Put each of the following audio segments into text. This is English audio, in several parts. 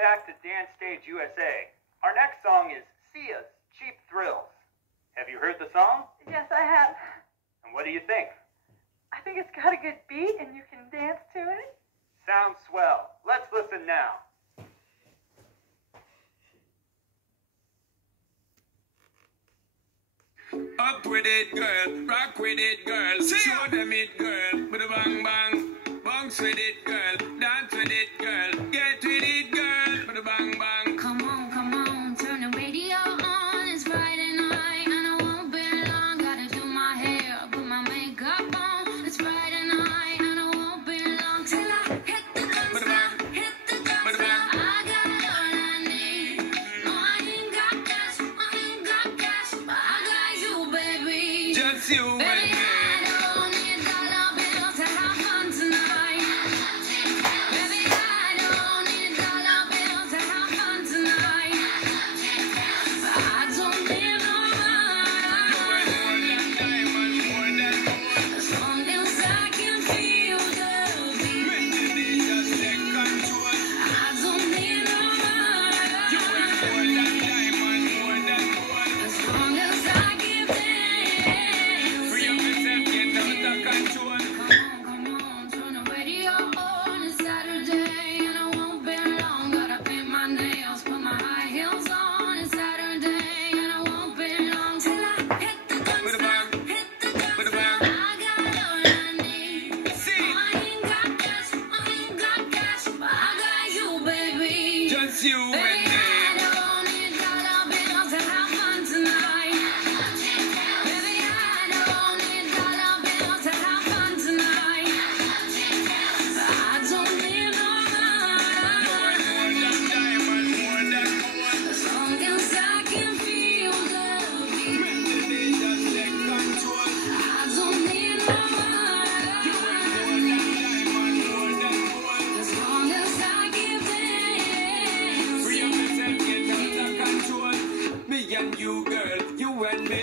back to Dance Stage USA. Our next song is Sia's Cheap Thrills. Have you heard the song? Yes, I have. And what do you think? I think it's got a good beat and you can dance to it. Sounds swell. Let's listen now. Up with it, girl. Rock with it, girl. Show them it, girl. With a bang bang. Bounce with it, girl. Dance with it, girl. Get with it, girl. With a bang bang. Come on, turn the radio on. It's Friday night and I won't be long. Gotta do my hair, put my makeup on. It's Friday night and I won't be long till I hit the dance floor. Hit the dance floor. I got all I need. No, I ain't got cash, but I got you, baby. Just you and me. I don't need dollar bills to have fun tonight. Baby, I don't need dollar bills to have fun tonight. I don't need no money. More than gold. As long as I can feel the beat. Mentally just take control. I don't need no You are more money. than diamond, more than gold. As long as I give dance. Free up yourself, get out of control. Come on, turn the radio on. It's Saturday and I won't be long. Gotta paint my nails, put my high heels on. It's Saturday and I won't be long till I hit the dance floor. Hit the dance With a floor. bang. I got all I need. See. No, I ain't got cash, but I got you, baby. Just you and Baby, me. I don't need dollar bills to have fun tonight. Baby, I don't need dollar bills to have fun tonight. I don't need no More money. than diamond, more than gold. As long as I can feel the beat. Mentally just take control. I don't need no You are more money. than diamond, more than gold. As long as I give Free up dance. yourself, get out of control. Me and you, girl, you and me.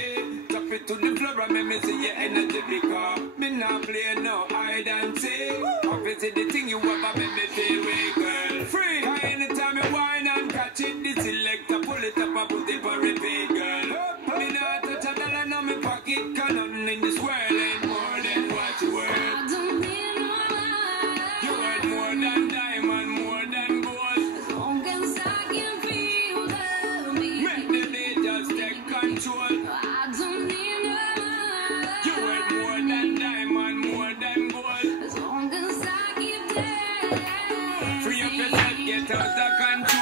Drop it to the floor and make me see your energy because me not play no hide and seek. Obviously the thing you have make me feel way, girl. Free. Cause anytime you whine and catch it, the selector pull it up and put it for repeat, girl. Me not touch a dollar in my pocket, cause nothing in this world ain't more than what you worth. I don't need no You money. worth more than diamond, more than gold. As long as I can feel the beat. Make the day just take control. I don't need no You worth more than diamond, more than gold. as long as I keep dancing. Free up yourself, get out of control.